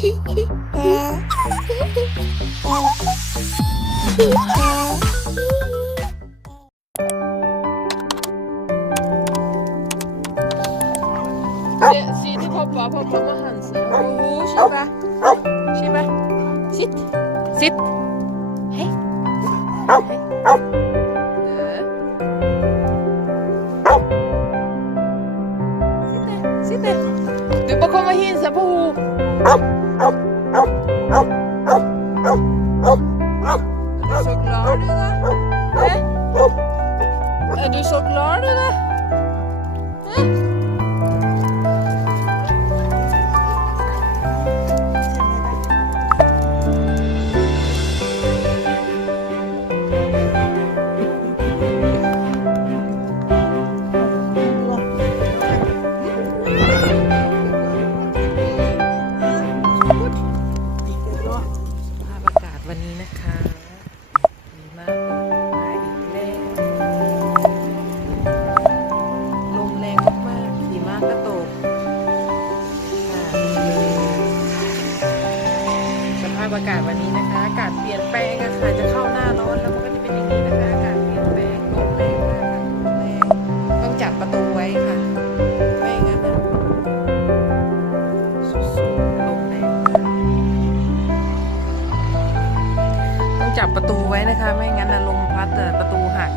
Sieh till pappa, pappa med Hansen. Oh, Sheeba. Sheeba. Sitt. Sitt. Hej. Hej. Sitt där. Du bara komma och hilsa på Ho. Är du så glad idag? Är du så glad idag?วันนี้นะคะดีมากมาอีกแล้วลมแรงมากๆหิมะก็ตกสภาพอากาศวันนี้นะคะอากาศเปลี่ยนแปลงอะค่ะจะเข้าหน้าร้อนแล้วมันก็จะเป็นอย่างนี้นะคะอากาศเปลี่ยนแปลงลมแรงมากค่ะลมแรงต้องจับประตูไว้ค่ะไม่งั้นนะสุดๆลมแรงจับประตูไว้นะคะไม่งั้นลมพัดประตูหัก